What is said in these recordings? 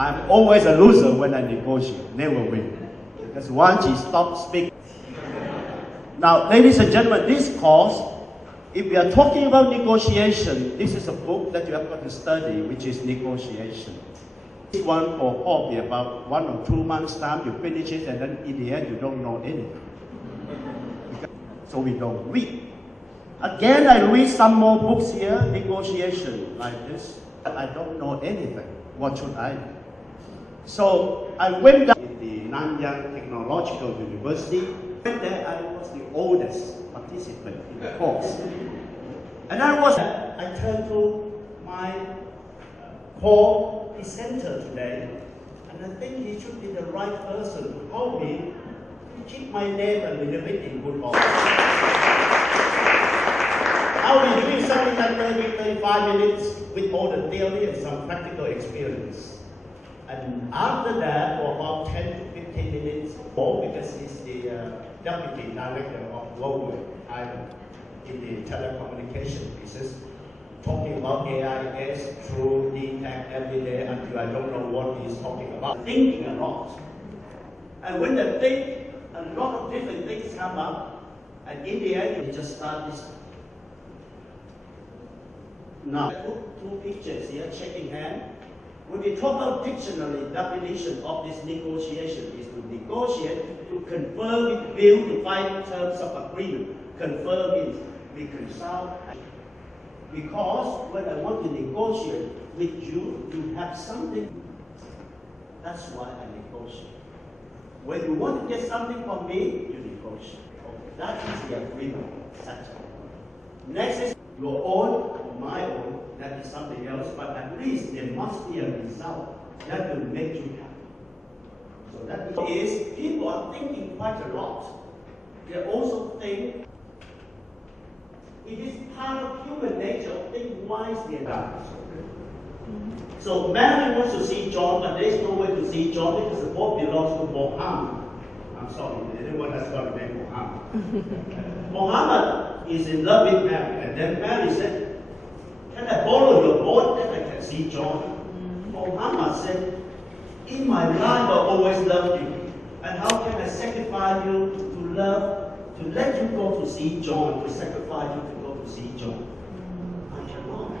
I'm always a loser when I negotiate, never win. Because once you stop speaking. Now, ladies and gentlemen, this course, if we are talking about negotiation, this is a book that you have got to study, which is negotiation. This one for hobby, about 1 or 2 months time, you finish it, and then in the end, you don't know anything. So we don't read. Again, I read some more books here, negotiation, like this. I don't know anything. What should I do? So I went down to the Nanyang Technological University. And there I was the oldest participant in the course. And I turned to my co-presenter today, and I think he should be the right person to help me to keep my name a little bit in good order. I'll be doing something like 30-35 minutes with all the theory and some practical experience. And after that, for about 10 to 15 minutes, because he's the Deputy Director of Global Island in the telecommunication business, talking about AIS, through DTAC every day until I don't know what he's talking about. Thinking a lot. And when I think, a lot of different things come up, and in the end, you just start this. Now, I put 2 pictures here, shaking hand. When we talk about dictionary definition of this negotiation is to negotiate, to confer with will, to find terms of agreement. Confer means reconcile. Because when I want to negotiate with you, you have something. That's why I negotiate. When you want to get something from me, you negotiate. Okay, that is the agreement. Next is your own, my own. That is something else, but at least there must be a result that will make you happy. So that is, people are thinking quite a lot. They also think it is part of human nature to think wisely enough. So Mary wants to see John, but there is no way to see John because the boat belongs to Mohammed. I'm sorry, anyone has got a name Mohammed. Mohammed is in love with Mary, and then Mary said, "Can I borrow your boat that I can see John?" Muhammad said, "In my life I always loved you. And how can I sacrifice you to love, to let you go to see John, to sacrifice you to go to see John? I cannot."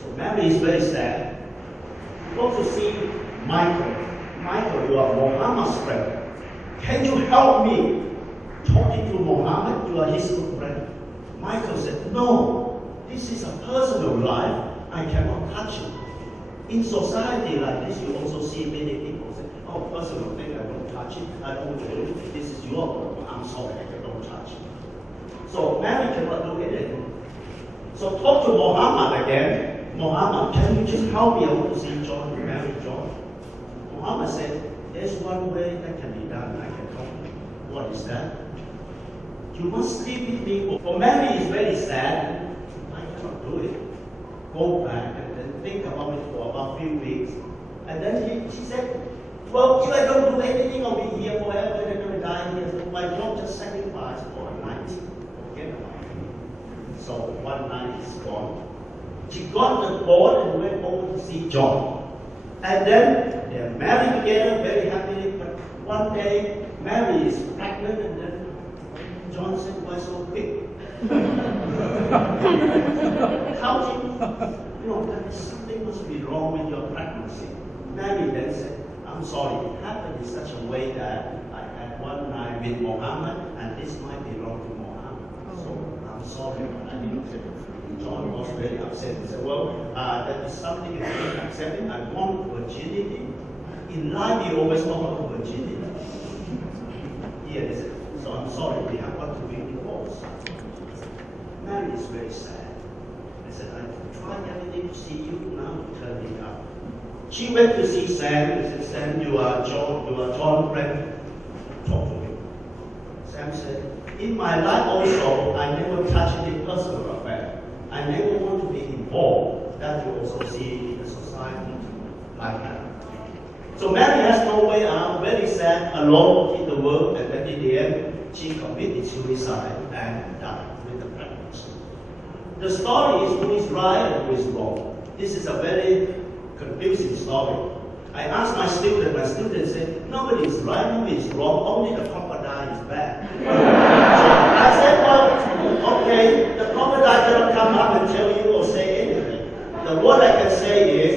So Mary is very sad. Go to see Michael. Michael, you are Muhammad's friend. Can you help me talking to Muhammad? You are his good friend. Michael said, "No. This is a personal life. I cannot touch it." In society like this, you also see many people say, "Oh, personal thing, I don't touch it. I don't do it. This is your problem. I'm sorry, I cannot touch it." So Mary cannot do anything. So talk to Muhammad again. "Muhammad, can you just help me? I want to see John, marry John." Muhammad said, "There's one way that can be done. I can help you." "What is that?" "You must sleep with me." For Mary is very sad. Do it. Go back and then think about it for about a few weeks. And then she said, "Well, if I don't do anything, I'll be here forever and I'm going to die here. So my job just sacrifice for a night." Forget about it. So one night is gone. She got the boat and went over to see John. And then they're married together very happily. But one day, Mary is pregnant and then John said, "Why so quick?" Counting, that is something must be wrong with your pregnancy. Mary then said, "I'm sorry, it happened in such a way that I had one night with Muhammad, and this might belong to Muhammad. So I'm sorry, I didn't say it." John was very upset. He said, "Well, that is something that's very upsetting. I want virginity. In life, you always talk about virginity." Yes, so I'm sorry, we have got to be divorced. Mary is very sad. I said, "I tried everything to see you, now you turn me down." She went to see Sam. She said, "Sam, you are John's friend. Talk to him." Sam said, "In my life also, I never touch any personal affair. I never want to be involved." That you also see in the society like that. So Mary has no way out, very sad, alone in the world, and then in the end, she committed suicide and died with the pregnancy. The story is who is right and who is wrong. This is a very confusing story. I asked my student said, nobody is right, nobody is wrong, only the crocodile is bad. So I said, well, okay, the crocodile cannot come up and tell you or say anything. What I can say is,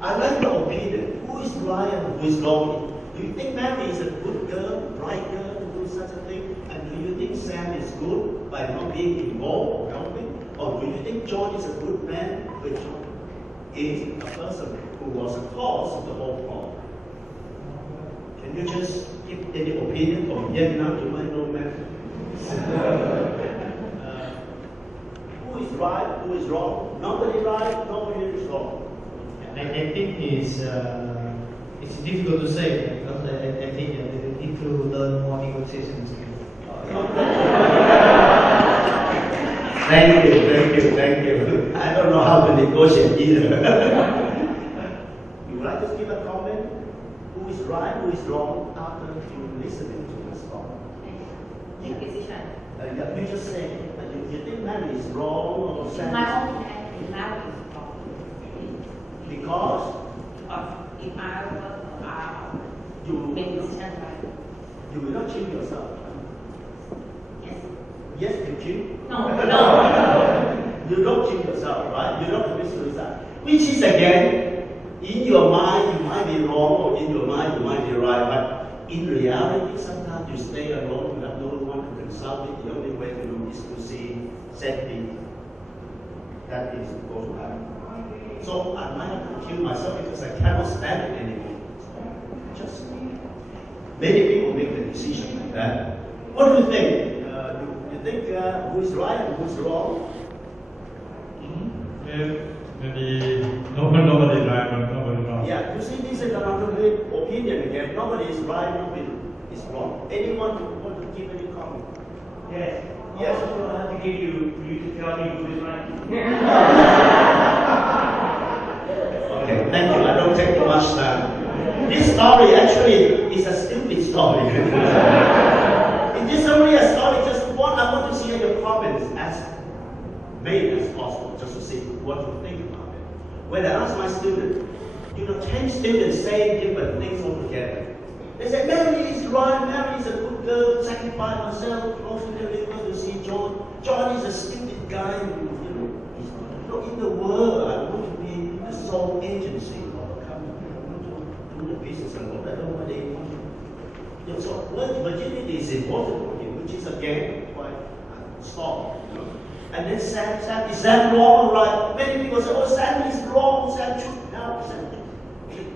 I like your opinion. Who is right and who is wrong? Do you think Mary is a good girl, bright girl to do such a thing? And do you think Sam is good by not being involved or helping? Or do you think John is a good man, which is a person who was the cause of the whole problem? Can you just give any opinion from Vietnam to my old man? Who is right, who is wrong? Nobody right, nobody is wrong. I think it's difficult to say because I think they need to learn more negotiation skills. Thank you. I don't know how to negotiate either. You would like to give a comment? Who is right, who is wrong after you listening to the story? Make decision. You just say, you think Mary is wrong or In my opinion, Mary is wrong. Because If I were you make decision right. you will not kill yourself. Yes. Yes, you kill. No. You don't kill yourself, right? You don't commit suicide. Which is again, in your mind you might be wrong, or in your mind you might be right, but in reality sometimes you stay alone, you have no one to consult with. The only way to do is to see safety. That is to go to heaven. So I might have to kill myself because I cannot stand it anymore. Just many people make the decision like that. What do you think? You think who is right and who is wrong? Maybe nobody right and nobody wrong. Yeah, you see, this is another opinion again. Nobody is right, nobody is wrong. Anyone want to give any comment? Yes. Yes. Also, I have to give you, for you to tell me who is right. Okay, thank you. I don't take too much time. This story actually is a stupid story. It is only a story, just one. I want to see your comments as many as possible, just to see what you think about it. When I ask my students, 10 students saying different things altogether. They say, Mary is right, Mary is a good girl, sacrificed herself, close to the river to see John. John is a stupid guy, he's not in the world. I want to be the sole agency of I want to do the business and what I don't want to. So virginity is important for him, which is again quite strong. And then Sam, is Sam wrong or right? Many people say, oh, Sam is wrong, Sam should help, Sam should.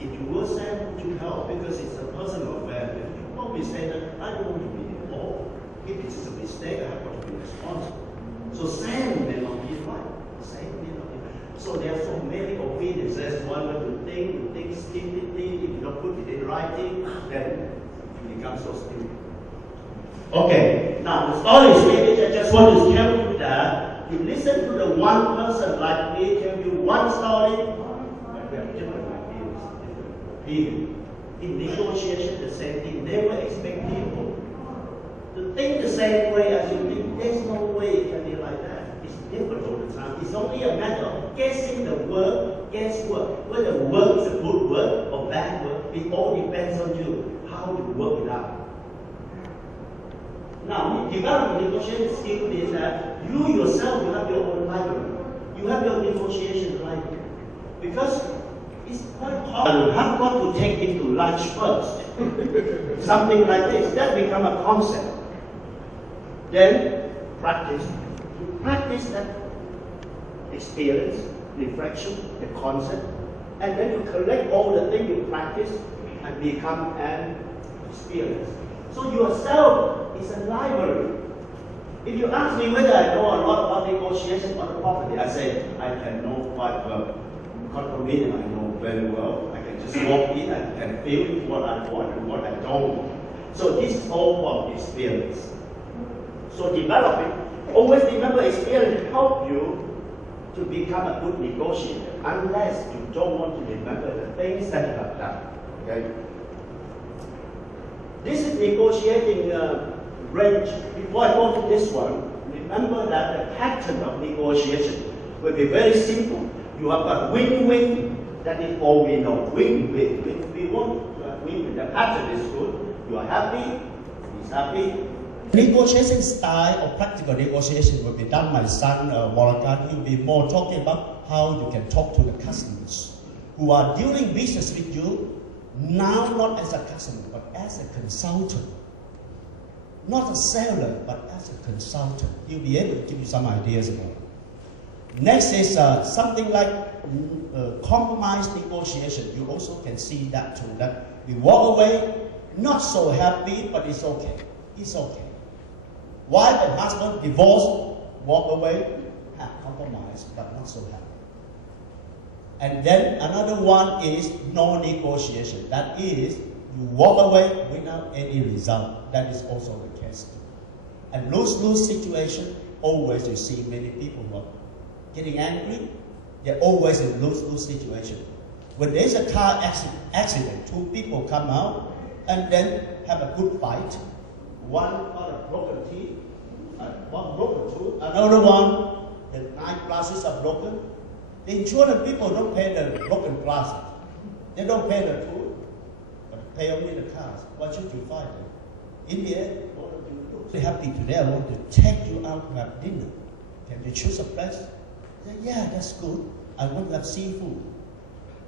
If you were Sam, would you help? Because it's a personal affair. If you probably say that, I don't want to be involved. If it is a mistake, I have got to be responsible. So Sam may not be right. Sam may not be right. So there are so many opinions. There's one way to think stupidly. If you don't put it in writing, then you become so stupid. Okay, now the story is finished. I just want to tell you that you listen to the one person like me tell you one story, but we have different ideas, different opinions. In negotiation, the same thing. Never expect people to think the same way as you think. There's no way it can be like that. It's different all the time. It's only a matter of guessing the word, guesswork. Whether the word is a good word or bad word, it all depends on you, how you work it out. Now, developing negotiation skill is that you yourself, you have your own library. You have your negotiation library. Because it's quite hard. You have got to take it to lunch first. Something like this. That become a concept. Then practice. You practice that experience, reflection, the concept, and then you collect all the things you practice and become an experience. So yourself is a library. If you ask me whether I know a lot about negotiation on the property, I say I can know quite well. Condominium I know very well. I can just walk in and feel what I want and what I don't want. So this is all from experience. So developing, always remember experience help you to become a good negotiator, unless you don't want to remember the things that you have done. Okay? This is negotiating range. Before I go to this one, remember that the pattern of negotiation will be very simple. You have got win-win, That is all we know. Win-win. We want to have win-win. The pattern is good. You are happy. He's happy. Negotiation style or practical negotiation will be done by son Morgan. He will be more talking about how you can talk to the customers who are doing business with you now, not as a customer but as a consultant, not a seller but as a consultant. He'll be able to give you some ideas about it. Next is something like compromise negotiation. You also can see that too. That we walk away not so happy, but it's okay. It's okay. Wife and husband divorce, walk away, have compromise, but not so happy. And then another one is no negotiation. That is, you walk away without any result. That is also the case. And lose-lose situation, always you see many people who are getting angry. They're always in lose-lose situation. When there's a car accident, two people come out and then have a good fight. One got a broken teeth, one broken tooth, another one, the 9 glasses are broken. The insurance people don't pay the broken glasses. They don't pay the tooth, but pay only the cars. Why should you fight them? In the end, what do you do? Very happy today, I want to take you out to have dinner. Can you choose a place? I said, yeah, that's good. I want to have seafood.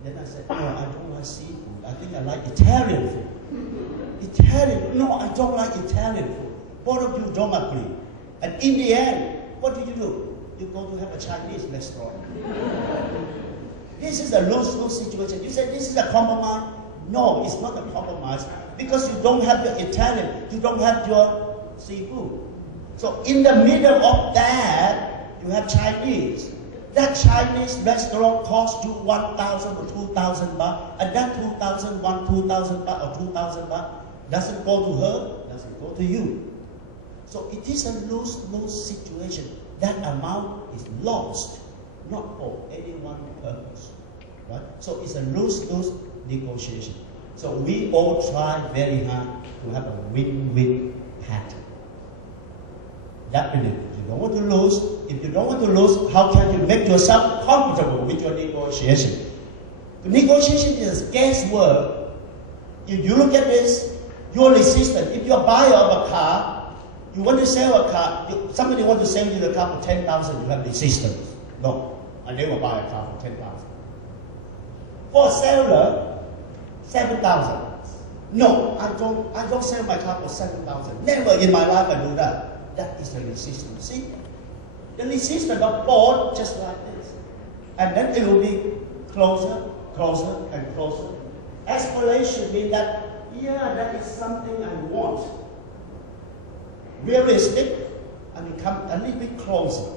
Then I said, no, I don't like seafood. I think I like Italian food. Italian? No, I don't like Italian food. Both of you don't agree. And in the end, what do? You go to have a Chinese restaurant. This is a lose-lose situation. You say this is a compromise? No, it's not a compromise. Because you don't have your Italian, you don't have your seafood. So in the middle of that, you have Chinese. That Chinese restaurant costs you 1,000 or 2,000 baht, and that 2,000 baht or 2,000 baht doesn't go to her, doesn't go to you. So it is a lose-lose situation. That amount is lost, not for any one purpose. Right? So it's a lose-lose negotiation. So we all try very hard to have a win-win pattern. Definitely, you don't want to lose. If you don't want to lose, how can you make yourself comfortable with your negotiation? The negotiation is guesswork. If you look at this, you're resistant. If you're a buyer of a car, you want to sell a car, somebody wants to sell you the car for 10,000, you have resistance. No, I never buy a car for 10,000. For a seller, 7,000. No, I don't sell my car for 7,000. Never in my life I do that. That is the resistance. See? The resistance of both just like this. And then it will be closer, closer, and closer. Aspiration means that, yeah, that is something I want. Realistic, and become a little bit closer.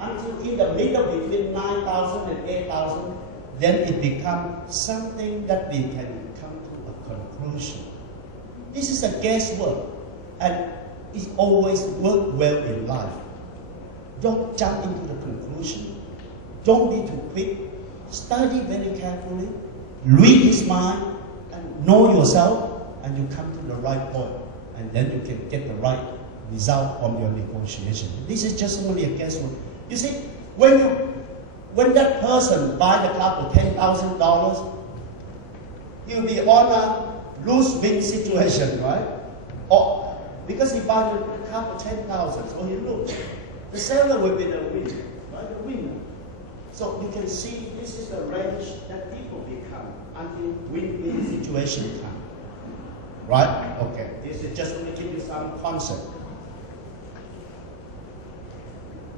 Until in the middle between 9,000 and 8,000, then it becomes something that we can come to a conclusion. This is a guesswork, and it always works well in life. Don't jump into the conclusion. Don't be too quick. Study very carefully. Read his mind, and know yourself, and you come to the right point. And then you can get the right result from your negotiation. This is just only a guesswork. You see, when that person buys the car for $10,000, he'll be on a lose-win situation, right? Or because he buys the car for 10,000, so he loses. The seller will be the winner, right? The winner. So you can see this is the range that people become until win-win situation comes. Right? Okay. This is just to give you some concept.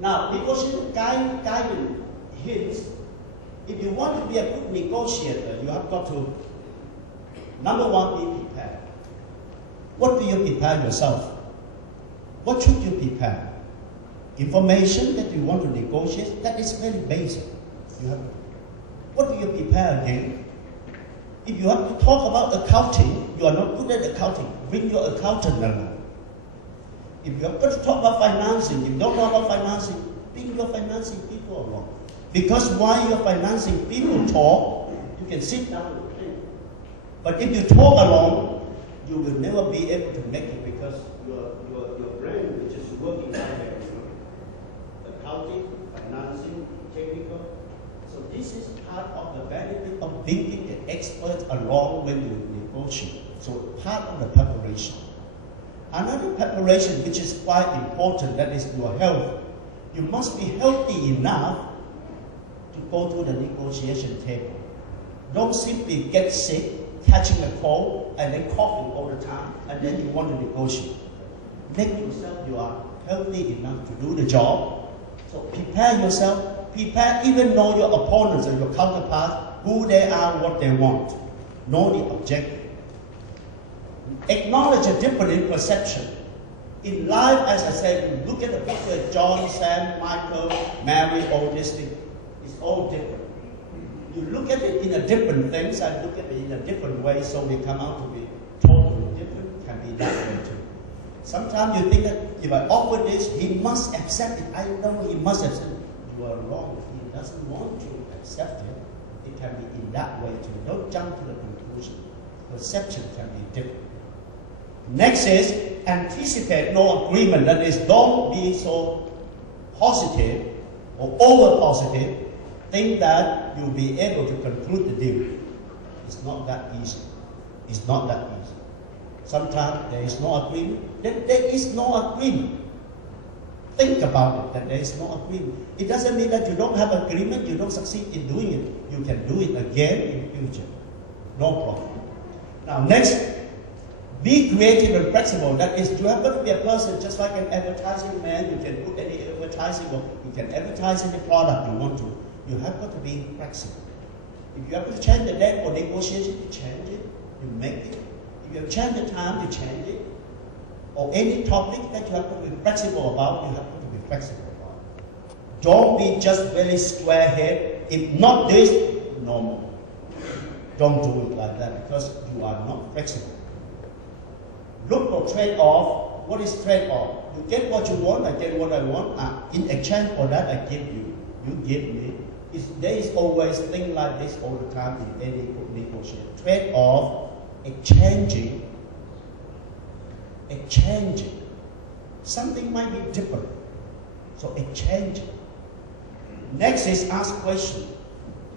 Now, negotiation guidance hints. If you want to be a good negotiator, you have got to, number one, be prepared. What do you prepare yourself? What should you prepare? Information that you want to negotiate, that is very basic. What do you prepare again? If you have to talk about accounting, you are not good at accounting, bring your accountant along. If you have got to talk about financing, if you don't talk about financing, bring your financing people along. Because while your financing people talk, you can sit down and think. But if you talk alone, you will never be able to make it because your brain is just working right there. Accounting, financing, technical. So So this is part of the benefit of bringing the expert along when you negotiate. So part of the preparation. Another preparation which is quite important, that is your health. You must be healthy enough to go to the negotiation table. Don't simply get sick, catching a cold, and then coughing all the time, and then you want to negotiate. Make yourself you are healthy enough to do the job. So prepare yourself, prepare, even know your opponents or your counterparts, who they are, what they want. Know the objective. Acknowledge a difference in perception. In life, as I said, you look at the picture, John, Sam, Michael, Mary, all this thing, it's all different. You look at it in a different things, I look at it in a different way, so we come out to be totally different, can be that way too. Sometimes you think that if I offer this, he must accept it. I know he must accept it. You are wrong. He doesn't want to accept it. It can be in that way too. Don't jump to the conclusion. Perception can be different. Next is anticipate no agreement. That is, don't be so positive or over positive. Think that you'll be able to conclude the deal. It's not that easy. It's not that easy. Sometimes there is no agreement. Then there is no agreement. Think about it, that there is no agreement. It doesn't mean that you don't have agreement, you don't succeed in doing it. You can do it again in future. No problem. Now next, be creative and flexible. That is, you have got to be a person just like an advertising man. You can put any advertising or you can advertise any product you want to. You have got to be flexible. If you have to change the date for negotiation, you change it, you make it. If you have changed the time, you change it. Or any topic that you have to be flexible about, you have to be flexible about. Don't be just very square-headed. If not this, no more. Don't do it like that because you are not flexible. Look for trade-off. What is trade-off? You get what you want, I get what I want. In exchange for that, I give you. You give me. There is always things like this all the time in any negotiation. Trade-off, exchanging. Something might be different. So exchange. Next is ask questions.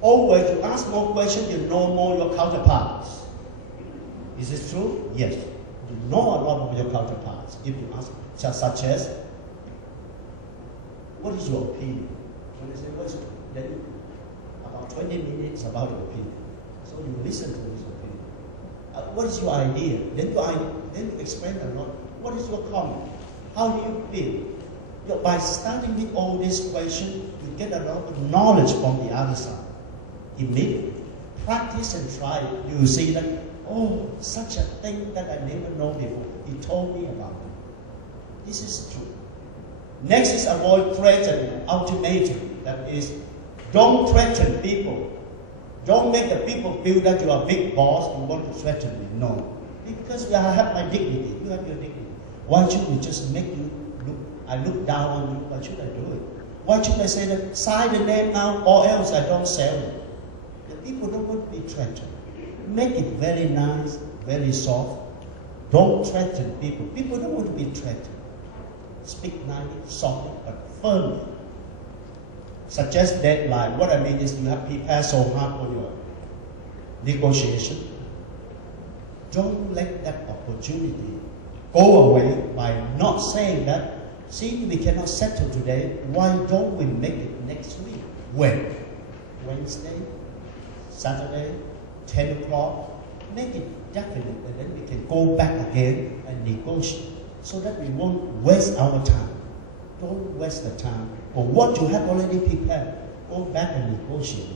Always you ask more questions, you know more your counterparts. Is this true? Yes. You know a lot of your counterparts if you ask, such as, what is your opinion? When they say, what is your opinion? Then about 20 minutes about your opinion. So you listen to his opinion. What is your idea? Then you explain a lot. What is your comment? How do you feel? By starting with all these questions, you get a lot of knowledge from the other side. Immediately, practice and try it. You will see that, oh, such a thing that I never know before. He told me about it. This is true. Next is avoid threatening, ultimatum. That is, don't threaten people. Don't make the people feel that you are a big boss, you want to threaten me. No. Because I have my dignity, you have your dignity. Why should we just make you look, I look down on you, why should I do it? Why should I say that, sign the name out or else I don't sell it? The people don't want to be threatened. Make it very nice, very soft. Don't threaten people. People don't want to be threatened. Speak nicely, softly, but firmly. Suggest deadline. What I mean is you have prepared so hard for your negotiation. Don't let that opportunity go away by not saying that, see, we cannot settle today, why don't we make it next week? When? Wednesday, Saturday, 10 o'clock. Make it definite, and then we can go back again and negotiate so that we won't waste our time. Don't waste the time for what you have already prepared. Go back and negotiate.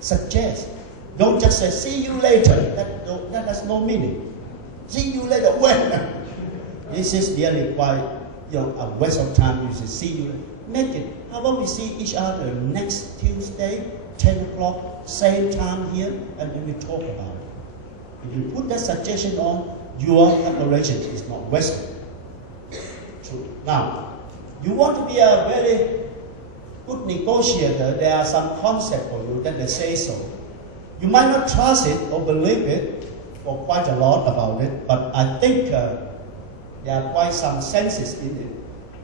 Suggest. Don't just say, see you later. That has no meaning. See you later. When? This is really quite a waste of time. You say, see you. Make it. How about we see each other next Tuesday, 10 o'clock, same time here, and then we talk about it. If you put that suggestion on, your preparation is not wasted. True. Now, you want to be a very good negotiator, there are some concepts for you that they say so. You might not trust it or believe it or quite a lot about it, but I think there are quite some senses in it.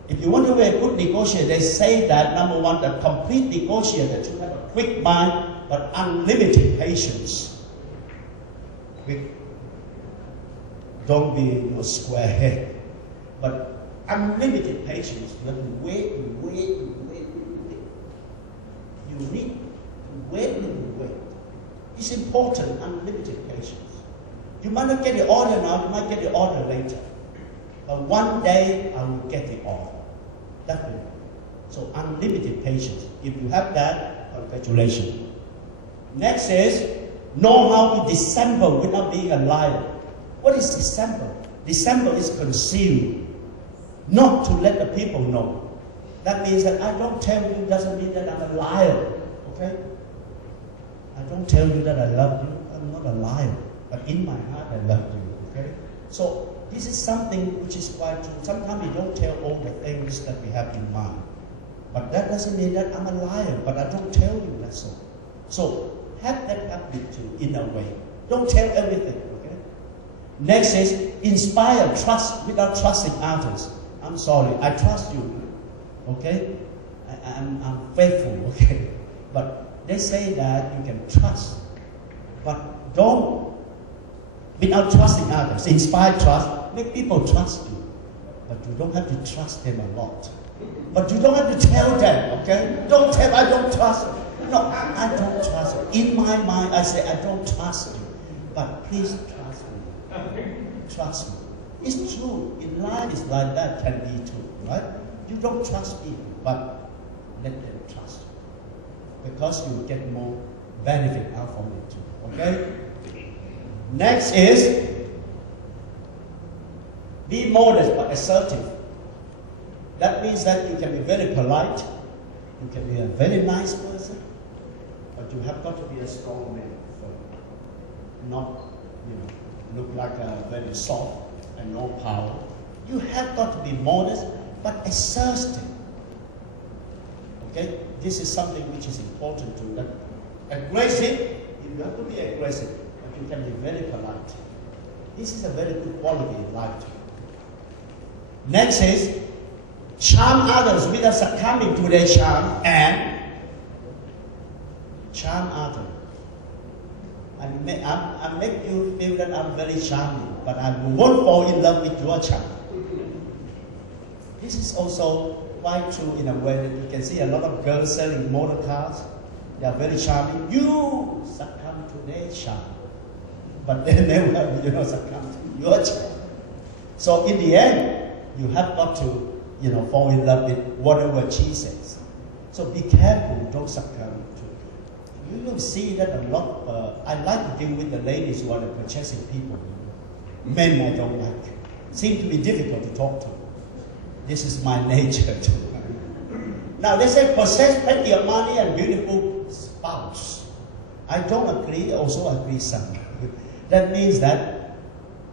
If you want to be a good negotiator, they say that number one, the complete negotiator should have a quick mind but unlimited patience. Don't be square head, but unlimited patience. You have to wait. You need to wait. It's important, unlimited patience. You might not get the order now, you might get the order later. But one day I will get the order. Definitely. So unlimited patience. If you have that, congratulations. Next is, know how to dissemble without being a liar. What is dissemble? Dissemble is conceal, not to let the people know. That means that I don't tell you doesn't mean that I'm a liar, okay? I don't tell you that I love you, I'm not a liar. But in my heart, I love you, okay? So this is something which is quite true. Sometimes we don't tell all the things that we have in mind. But that doesn't mean that I'm a liar, but I don't tell you, that's all. So have that habit too, in a way. Don't tell everything, okay? Next is inspire trust without trusting others. I'm sorry, I trust you, okay? I'm faithful, okay? But they say that you can trust, but don't, without trusting others, inspire trust, make people trust you. But you don't have to trust them a lot. But you don't have to tell them, okay? Don't tell, I don't trust you. No, I don't trust you. In my mind, I say, I don't trust you. But please trust me. Trust me. It's true. In life, it's like that, can be true, right? You don't trust people, but let them trust you. Because you get more benefit out from it too, okay? Next is, be modest but assertive. That means that you can be very polite, you can be a very nice person, but you have got to be a strong man, so not, look like a very soft and no power. You have got to be modest, but assertive. Okay, this is something which is important to that. Aggressive, you have to be aggressive, but you can be very polite. This is a very good quality in life too. Next is, charm others without succumbing to their charm, and charm others. I make you feel that I'm very charming, but I won't fall in love with your charm. This is also quite true in a way that you can see a lot of girls selling motor cars. They are very charming. You succumb to their charm, but they never, succumb to your charm. So in the end, you have got to, fall in love with whatever she says. So be careful, don't succumb to it. You will see that a lot, I like to deal with the ladies who are the purchasing people. Men I don't like. Seem to be difficult to talk to. This is my nature too. Now they say possess plenty of money and beautiful spouse. I don't agree, also agree some. That means that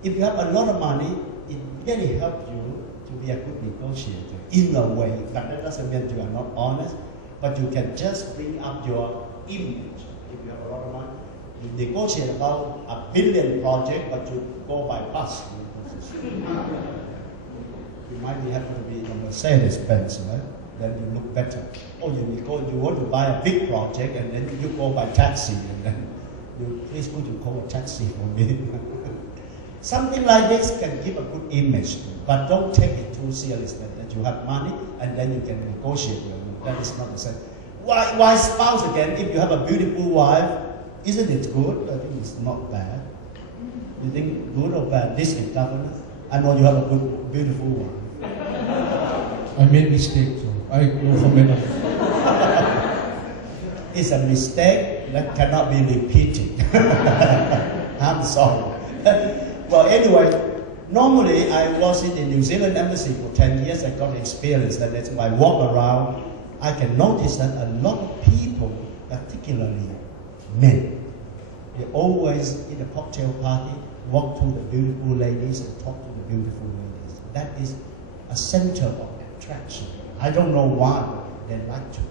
if you have a lot of money, it really helps you to be a good negotiator in a way. But that doesn't mean you are not honest, but you can just bring up your image. If you have a lot of money, you negotiate about $1 billion project, but you go by bus. You might be happen to be in a Mercedes Benz, right? Then you look better. Or you want to buy a big project, and then you go by taxi, and then please could you call a taxi for me? Something like this can give a good image, but don't take it too seriously that you have money and then you can negotiate. That is not the same. Why spouse again? If you have a beautiful wife, isn't it good? I think it's not bad. You think good or bad? District governor? I know you have a good, beautiful wife. I made mistake too. I no comment. It's a mistake that cannot be repeated. I'm sorry. Well, anyway, normally I was in the New Zealand embassy for 10 years. I got experience that as I walk around, I can notice that a lot of people, particularly men, they always in a cocktail party walk to the beautiful ladies and talk to the beautiful ladies. That is a center of attraction. I don't know why they like to.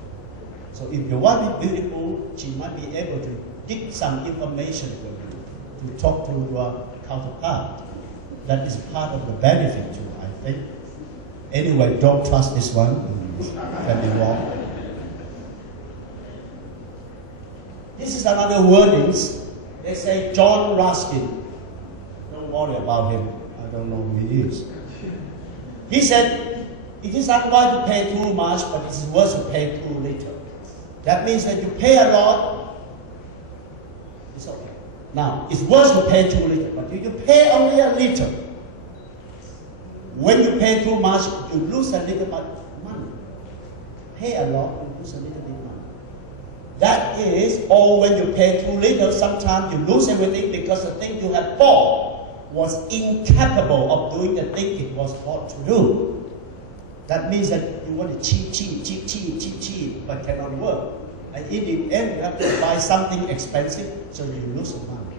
So if your wife is beautiful, she might be able to dig some information for you to talk to your counterpart. That is part of the benefit too, I think. Anyway, don't trust this one. It can be wrong. This is another wordings. They say John Ruskin. Don't worry about him. I don't know who he is. He said, it is unwise to pay too much, but it is worse to pay too little. That means that you pay a lot, it's okay. Now, it's worse to pay too little, but if you pay only a little, when you pay too much, you lose a little bit of money. Pay a lot, you lose a little bit of money. That is, or when you pay too little, sometimes you lose everything because the thing you have bought was incapable of doing the thing it was bought to do. That means that you want to cheap, but cannot work. And in the end, you have to buy something expensive, so you lose the money.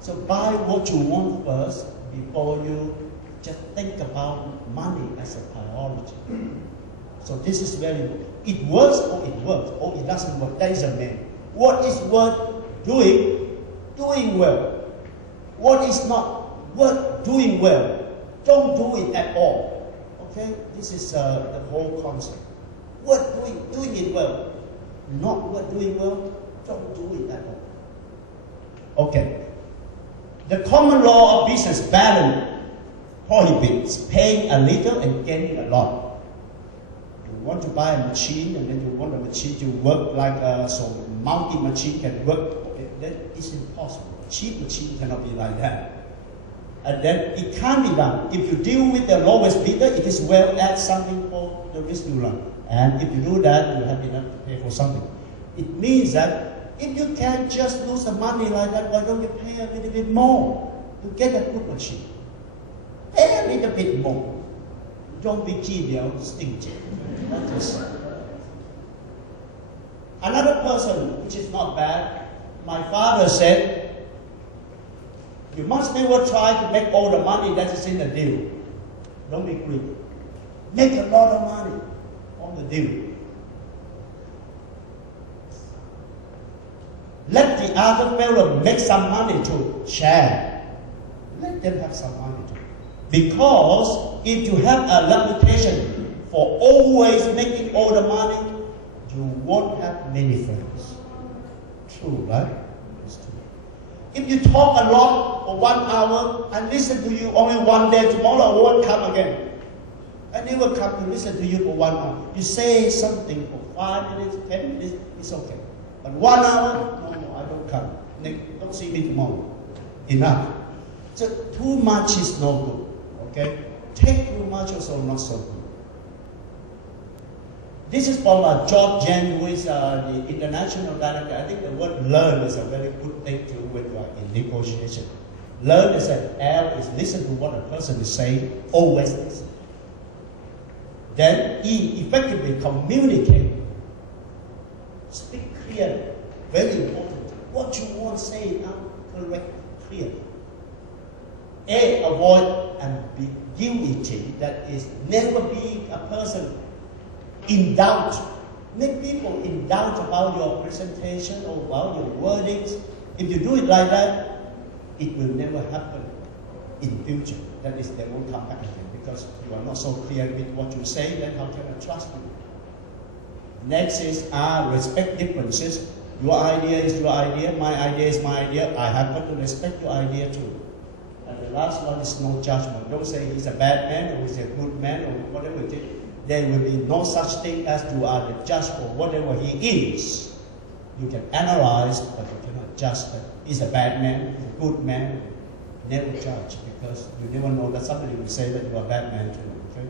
So buy what you want first before you just think about money as a priority. So this is very important. It works or it works, or it doesn't work. That is a man. What is worth doing? Doing well. What is not worth doing well? Don't do it at all. Okay? This is the whole concept. Worth doing it well. Not worth doing well, don't do it at all. Okay. The common law of business balance prohibits paying a little and gaining a lot. You want to buy a machine and then you want the machine to work like so multi-machine can work. Okay, that is impossible. Cheap machine cannot be like that. And then it can't be done. If you deal with the lowest bidder, it is well add something for the risk you run. And if you do that, you have enough to pay for something. It means that if you can't just lose the money like that, why don't you pay a little bit more to get a good machine? Pay a little bit more. Don't be stingy. Another person, which is not bad, my father said, you must never try to make all the money that is in the deal. Don't be greedy. Make a lot of money on the deal. Let the other fellow make some money to share. Let them have some money too. Because if you have a reputation for always making all the money, you won't have many friends. True, right? It's true. If you talk a lot for 1 hour, I listen to you only one day, tomorrow I won't come again. I never come to listen to you for 1 hour. You say something for 5 minutes, 10 minutes, it's okay. But 1 hour, no, I don't come. Don't see me tomorrow. Enough. So too much is no good. Okay? Take too much also not so good. This is from George Jen, who is the international director. I think the word learn is a very good thing to do when you are in negotiation. Learn is that L is listen to what a person is saying, always listen. Then E, effectively communicate. Speak clearly. Very important. What you want to say it out correctly, clearly. A, avoid ambiguity, that is never be a person in doubt. Make people in doubt about your presentation or about your wordings. If you do it like that, it will never happen in future. That is, they won't come back again because you are not so clear with what you say, then how can I trust you? Next is respect differences. Your idea is your idea, my idea is my idea. I happen to respect your idea too. And the last one is no judgment. Don't say he's a bad man or he's a good man or whatever it is. There will be no such thing as you are the judge for whatever he is. You can analyze, but you cannot judge that he's a bad man, a good man. Never judge, because you never know that somebody will say that you are a bad man too. Okay?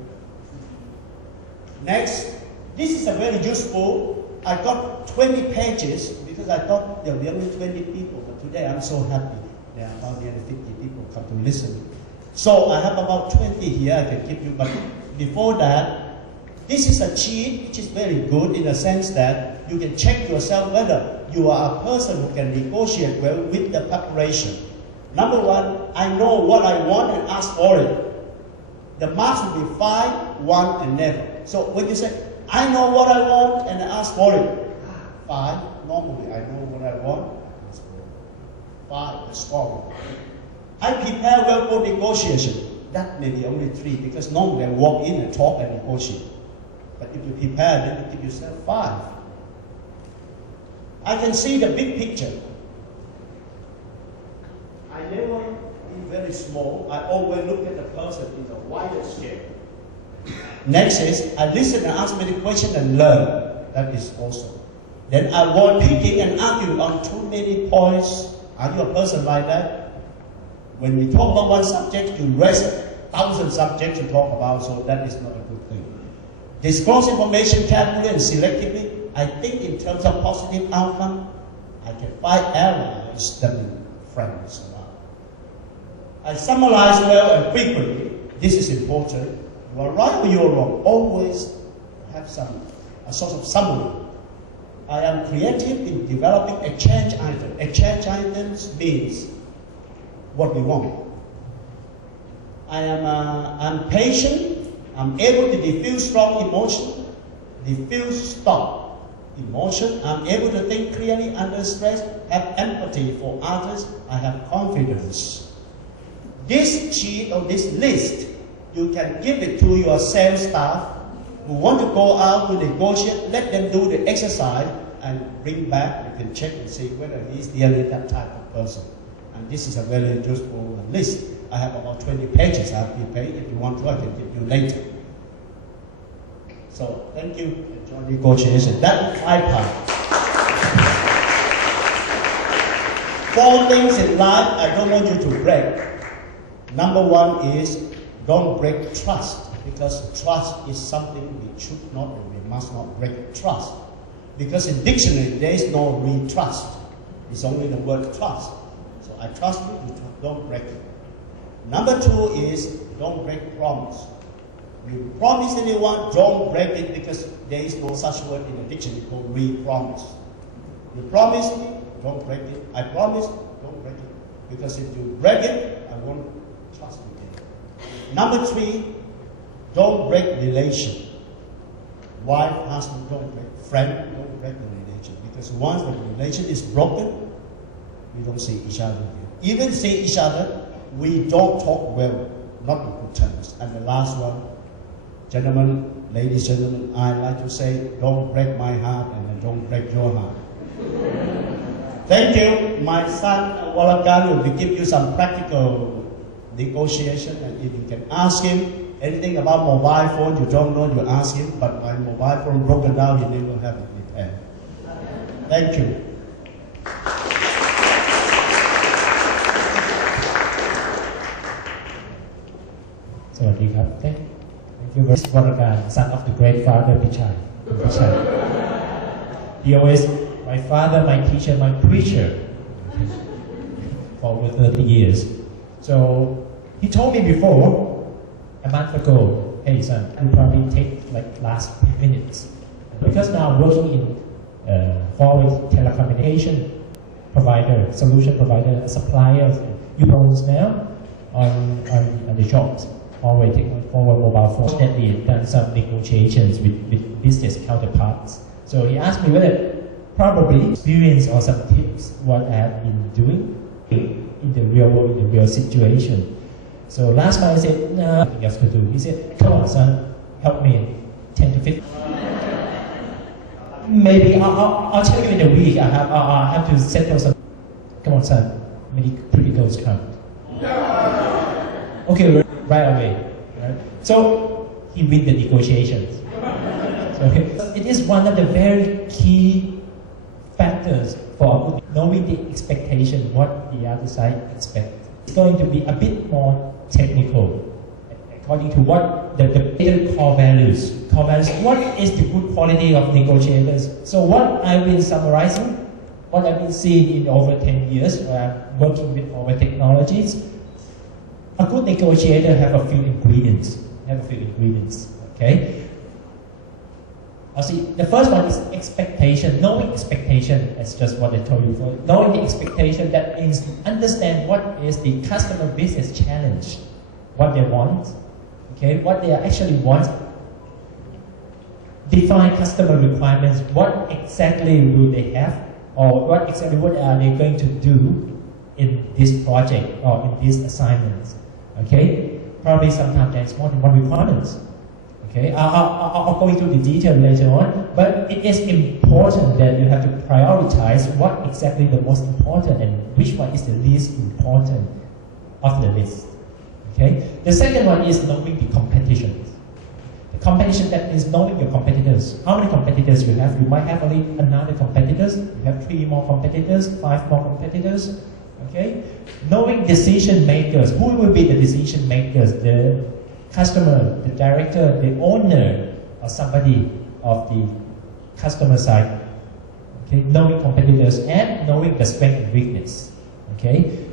Next, this is a very useful. I got 20 pages because I thought there will be only 20 people, but today I'm so happy. There are about nearly 50 people come to listen. So I have about 20 here I can give you, but before that, this is a cheat which is very good in the sense that you can check yourself whether you are a person who can negotiate well with the preparation. Number one, I know what I want and ask for it. The marks will be 5, 1, and never. So when you say, I know what I want and I ask for it, 5, normally I know what I want, 5, the score. I prepare well for negotiation. That may be only 3 because normally I walk in and talk and negotiate. But if you prepare, then you give yourself 5. I can see the big picture. I never be very small. I always look at the person in the wider scale. Next is, I listen and ask many questions and learn. That is also. Then I avoid picking and arguing on too many points. Are you a person like that? When we talk about one subject, you raise 1,000 subjects to talk about, so that is not a good thing. Disclose information carefully and selectively. I think in terms of positive outcome, I can find allies than friends around. I summarize well and frequently. This is important. You are right or you are wrong. Always have a sort of summary. I am creative in developing exchange items. Exchange items means what we want. I'm patient. I'm able to diffuse strong emotion, diffuse stop emotion. I'm able to think clearly under stress, have empathy for others. I have confidence. This sheet or this list, you can give it to your sales staff who want to go out to negotiate. Let them do the exercise and bring back. You can check and see whether he's really that type of person. And this is a very useful list. I have about 20 pages I have prepared. If you want to, I can give you later. So, thank you. Enjoy negotiation. That is my part. 4 things in life I don't want you to break. Number 1 is don't break trust, because trust is something we should not and we must not break trust. Because in dictionary there is no real trust. It's only the word trust. So I trust you, don't break it. Number 2 is don't break promise. You promise anyone, don't break it, because there is no such word in the dictionary called re-promise. You promise me, don't break it. I promise, don't break it. Because if you break it, I won't trust you again. Number 3, don't break relation. Wife, husband, don't break. Friend, don't break the relation. Because once the relation is broken, we don't see each other again. Even see each other, we don't talk well, not in good terms. And the last one, gentlemen, ladies, gentlemen, I like to say, don't break my heart and then don't break your heart. Thank you. My son, Walakan, will give you some practical negotiation, and if you can ask him anything about mobile phone you don't know, you ask him, but my mobile phone broken down, he never have it repaired. Thank you. Thank you very much, Warakan, son of the great father Pichai. He always, my father, my teacher, my preacher, for over 30 years. So he told me before, a month ago, hey son, it'll probably take like last 10 minutes. Because now I'm working in Huawei telecommunication provider, solution provider, supplier of earphones now on the shops. Huawei mobile phone. That we had done some negotiations with business counterparts. So he asked me whether probably experience or some tips what I have been doing in the real world, in the real situation. So last month I said, no, nothing else to do. He said, come on son, help me 10 to 15. Maybe I'll tell you in a week. I have to settle some. Come on son, many criticals come. Okay, right away. Right? So he win the negotiations. So it is one of the very key factors for knowing the expectation, what the other side expects. It's going to be a bit more technical, according to what the core values. Core values. What is the good quality of negotiators? So what I've been summarizing, what I've been seeing in over 10 years, where I'm working with over technologies. A good negotiator have a few ingredients. Okay. See, the first one is expectation. Knowing expectation, that's just what I told you before. Knowing the expectation, that means understand what is the customer business challenge, what they want, okay, what they actually want. Define customer requirements. What exactly will they have, or what are they going to do in this project or in this assignment? Okay, probably sometimes there's more than one requirement. Okay, I'll go into the detail later on, but it is important that you have to prioritize what exactly the most important and which one is the least important of the list. Okay, the second one is knowing the competition. The competition, that means knowing your competitors. How many competitors you have? You might have only another competitors. You have 3 more competitors, 5 more competitors. Okay, knowing decision makers. Who will be the decision makers? The customer, the director, the owner, or somebody of the customer side. Okay, knowing competitors and knowing the strength and weakness. Okay,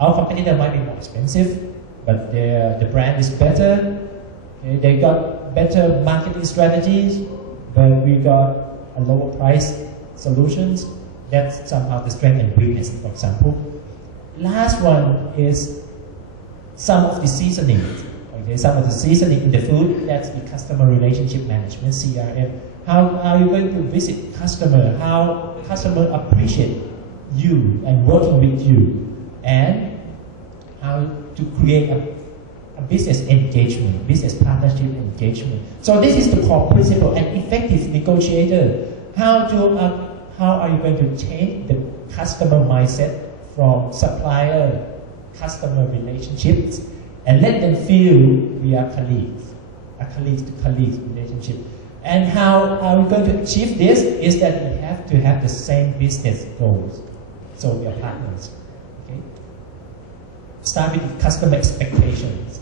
our competitor might be more expensive, but the brand is better. Okay, they got better marketing strategies, but we got a lower price solutions. That's somehow the strength and weakness, for example. Last one is some of the seasoning. Okay, some of the seasoning in the food, that's the customer relationship management, CRM. How are you going to visit customer? How customer appreciate you and working with you, and how to create a business engagement, business partnership engagement. So this is the core principle. An effective negotiator. How are you going to change the customer mindset from supplier-customer relationships and let them feel we are colleagues, a colleagues-to-colleagues relationship. And how are we going to achieve this? Is that we have to have the same business goals. So we are partners. Okay? Start with customer expectations.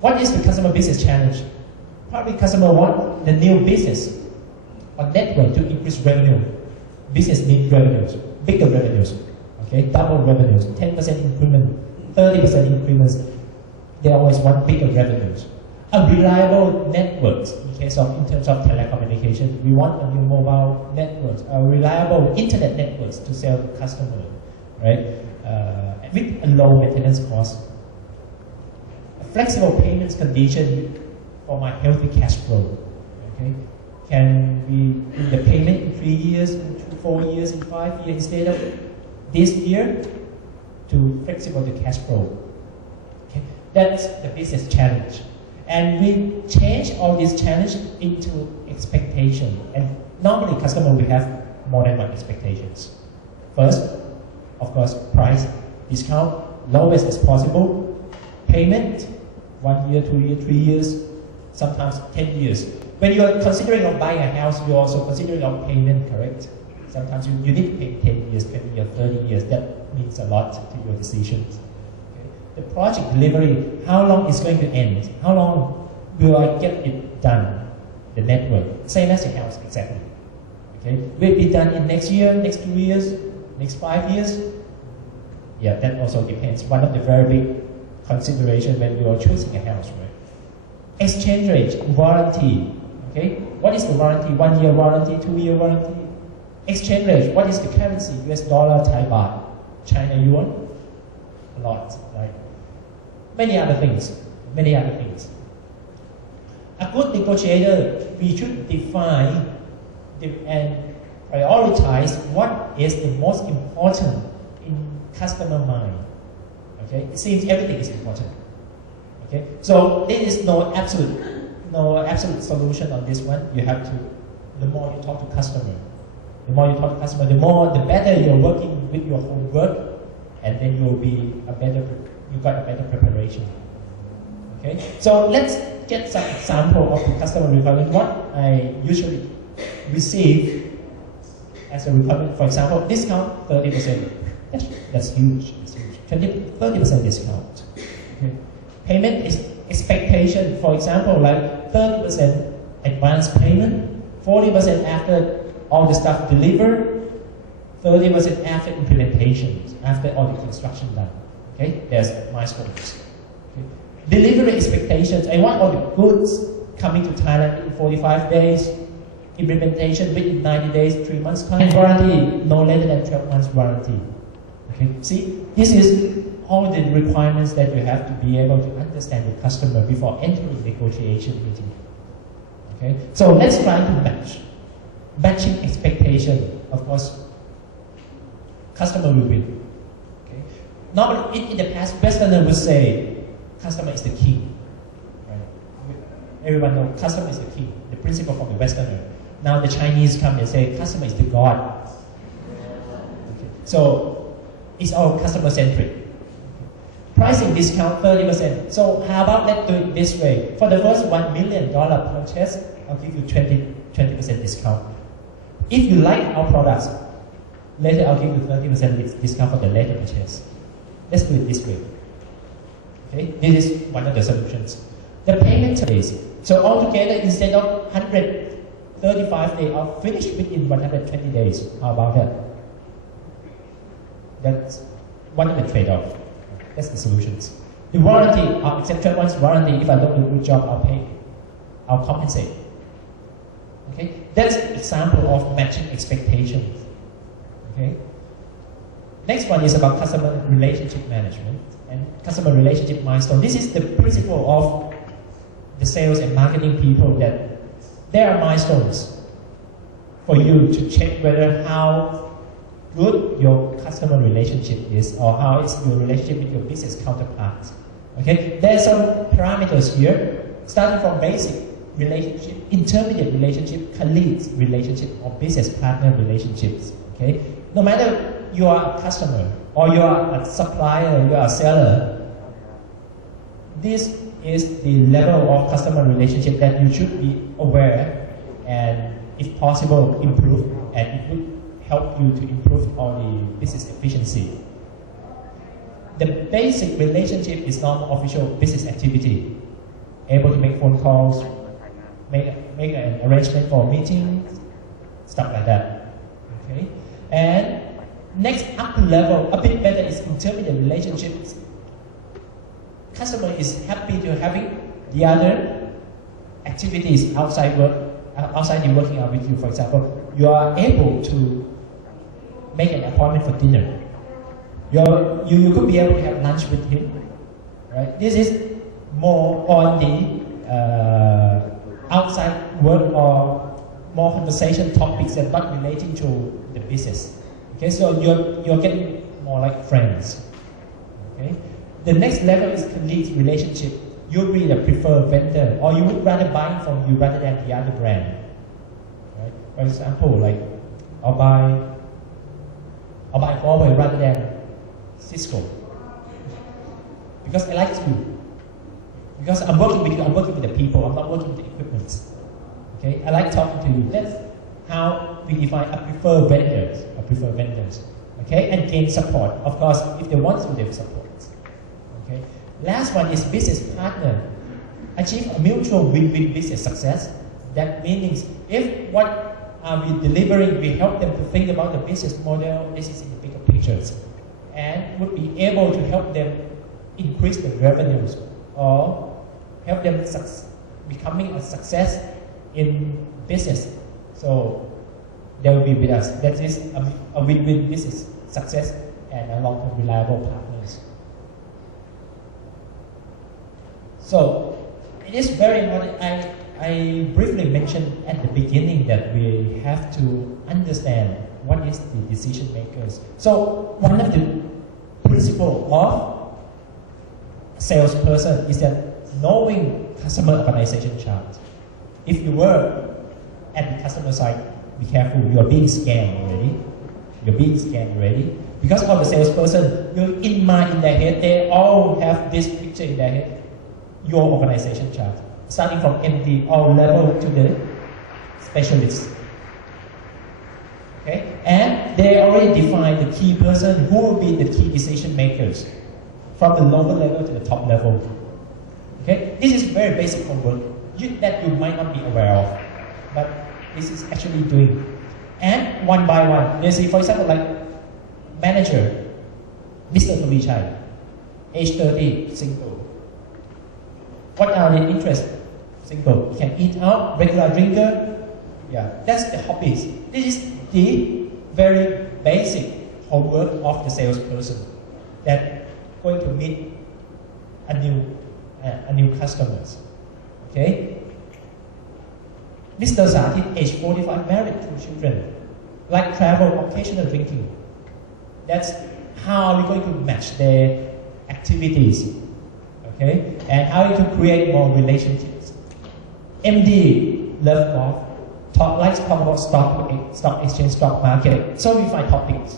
What is the customer business challenge? Probably customer want the new business or network to increase revenue. Business need revenues, bigger revenues, okay, double revenues, 10% increment, 30% increments. They always want bigger revenues. A reliable network in terms of telecommunication. We want a new mobile network, a reliable internet networks to sell to customer, right? With a low maintenance cost. A flexible payments condition for my healthy cash flow. Okay, can we do the payment in 3 years, in 4 years, in 5 years instead of this year? To flexible the cash flow. Okay, that's the business challenge. And we change all these challenges into expectation. And normally customer will have more than one expectations. First, of course, price, discount, lowest as possible. Payment, 1 year, 2 years, 3 years, sometimes 10 years. When you are considering of buying a house, you're also considering of payment, correct? Sometimes you need to pay 10 years, 20 years, 30 years. That means a lot to your decisions. The project delivery, how long is going to end? How long will I get it done? The network, same as a house, exactly. Okay, will it be done in next year, next 2 years, next 5 years? Yeah, that also depends. One of the very big considerations when you are choosing a house, right? Exchange rate, warranty. Okay, what is the warranty? 1 year warranty, 2 year warranty. Exchange rate, what is the currency? US dollar, Thai baht, China yuan. A lot, right? Many other things. A good negotiator, we should define and prioritize what is the most important in customer mind. Okay, it seems everything is important. Okay, so there is no absolute solution on this one. You have to. The more you talk to customer, the better you're working with your homework, and then you got a better preparation. Okay, so let's get some example of the customer requirement. What I usually receive as a requirement, for example, discount 30%. That's huge. 30% discount. Okay. Payment is expectation. For example, like 30% advance payment, 40% after all the stuff delivered, 30% after implementation, after all the construction done. Okay, there's milestones. Okay. Delivery expectations. I want all the goods coming to Thailand in 45 days. Implementation within 90 days, 3 months time. Warranty, no later than 12 months warranty. Okay, see, this is all the requirements that you have to be able to understand the customer before entering negotiation meeting. Okay, so let's try to match. Matching expectation, of course, customer will win. Okay, normally in the past, Westerner would say, customer is the king. Right? everyone knows customer is the king, the principle from the Westerner. Now the Chinese come and say customer is the God. Okay. So it's all customer centric. Pricing discount 30%. So how about let's do it this way. For the first $1 million purchase, I'll give you 20% discount. If you like our products, later I'll give you 30% discount for the later purchase. Let's do it this way. Okay, this is one of the solutions. The payment days. So altogether, instead of 135 days, I'll finish within 120 days. How about that? That's one of the trade-offs. That's the solutions. The warranty, I'll accept 12 months warranty. If I don't do a good job, I'll pay. I'll compensate. Okay, that's an example of matching expectations. Okay. Next one is about customer relationship management and customer relationship milestone. This is the principle of the sales and marketing people, that there are milestones for you to check whether how good your customer relationship is or how is your relationship with your business counterparts. Okay, there are some parameters here, starting from basic relationship, intermediate relationship, colleagues relationship, or business partner relationships. Okay, no matter you are a customer or you are a supplier, you are a seller, this is the level of customer relationship that you should be aware and, if possible, improve, and it would help you to improve all the business efficiency. The basic relationship is non-official business activity, able to make phone calls, make an arrangement for meetings, stuff like that. Okay, and next up level, a bit better, is intermediate relationships. Customer is happy to having the other activities outside work, outside the working hour with you. For example, you are able to make an appointment for dinner. You could be able to have lunch with him. Right? This is more on the outside work or more conversation topics that not relating to the business. Okay, so you're getting more like friends. Okay, the next level is colleagues relationship. You'll be the preferred vendor, or you would rather buy from you rather than the other brand. Right? For example, like I'll buy Huawei rather than Cisco because I like you. Because I'm working with you, I'm working with the people. I'm not working with the equipment. Okay, I like talking to you. That's how we define a preferred vendors. Okay, and gain support. Of course, if they want to, they support. Okay. Last one is business partner. Achieve a mutual win-win business success. That means if what are we delivering, we help them to think about the business model. This is in the bigger pictures, and would be able to help them increase the revenues or help them becoming a success in business. So they will be with us. That is a win-win business success and a long-term reliable partners. So it is very important. I briefly mentioned at the beginning that we have to understand what is the decision makers. So one of the principles of salesperson is that knowing customer organization chart. If you were at the customer side, be careful, you are being scammed already. Because of the salesperson, in their head, they all have this picture in their head, your organization chart. Starting from MD, all level to the specialist. Okay? And they already define the key person who will be the key decision makers from the lower level to the top level. Okay? This is very basic homework that you might not be aware of, but this is actually doing. And one by one, let's see, for example, like manager, Mr. Kavichai, age 30, single. What are the interests? Single. He can eat out, regular drinker. Yeah, that's the hobbies. This is the very basic homework of the salesperson that going to meet a new customers. Okay. Mr. Sathit, age 45, married, 2 children, like travel, occasional drinking. That's how are we going to match their activities, okay? And how to create more relationships. MD love golf, likes talk about stock exchange, stock market. So we find topics.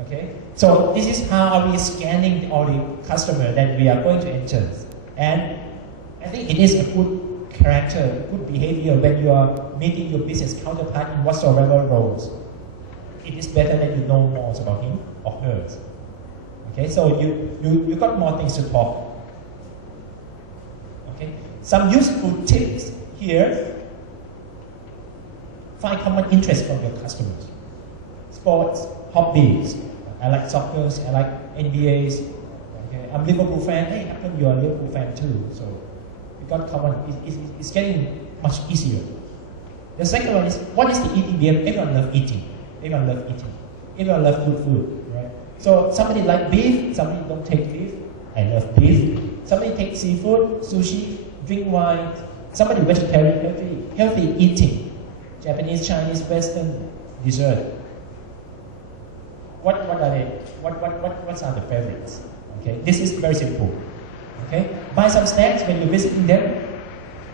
Okay. So this is how we scanning all the customer that we are going to enter, and I think it is a good character, good behavior when you are meeting your business counterpart in whatsoever roles. It is better that you know more about him or her. Okay, so you got more things to talk. Okay, some useful tips here. Find common interest from your customers. Sports, hobbies. I like soccer, I like NBAs. Okay, I'm a Liverpool fan. Hey, how come you're a Liverpool fan too? So we got common. It's getting much easier. The second one is, what is the eating behavior? Everyone loves eating. Everyone loves eating. Everyone loves good food, right? So somebody like beef, somebody don't take beef. I love beef. Somebody take seafood, sushi, drink wine. Somebody vegetarian, healthy eating. Japanese, Chinese, Western, dessert. What are they? What are the favorites? Okay, this is very simple. Okay, buy some snacks when you're visiting them.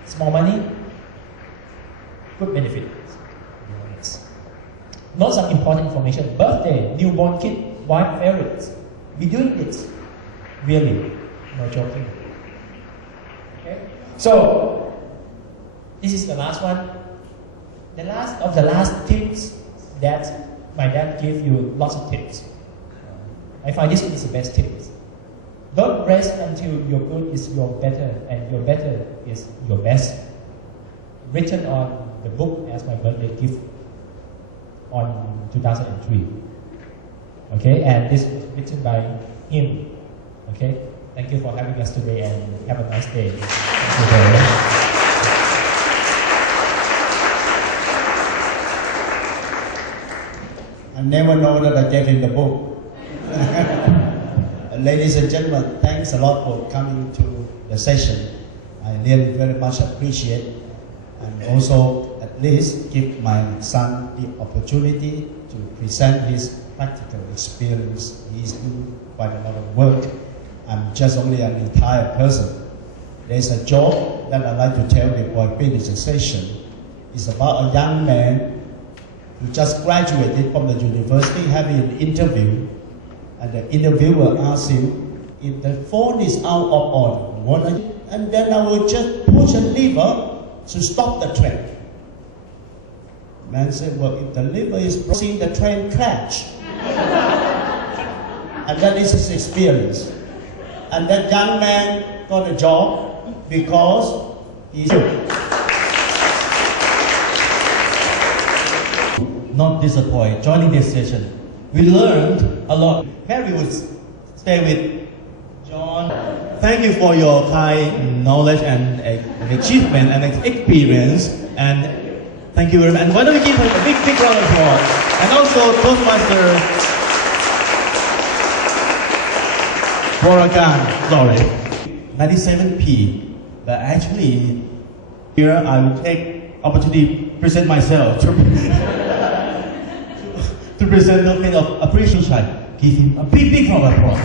Small money, good benefit. Note some important information. Birthday, newborn kid, wife favorites. We doing this. Really, no joking. Okay, so this is the last one. The last of the last tips that my dad gave you lots of tips. I find this is the best tips. Don't rest until your good is your better and your better is your best. Written on the book as my birthday gift on 2003. Okay, and this was written by him. Okay, thank you for having us today and have a nice day. Thank you very much. I never know that I gave him the book. Ladies and gentlemen, thanks a lot for coming to the session. I really very much appreciate, and also at least give my son the opportunity to present his practical experience. He's doing quite a lot of work. I'm just only a retired person. There's a joke that I'd like to tell before I finish the session. It's about a young man who just graduated from the university having an interview, and the interviewer asked him, if the phone is out of order, and then I will just push a lever to stop the train. The man said, well, if the lever is broken, the train crash. And that is his experience. And that young man got a job because he's not disappointed joining this session. We learned a lot. Mary would stay with John. Thank you for your kind knowledge and achievement and experience. And thank you very much. And why don't we give him a big round of applause? And also Toastmaster Borakan, sorry. 97p. But actually, here I will take opportunity to present myself. To present the kind of appreciation. Give him a big round of applause.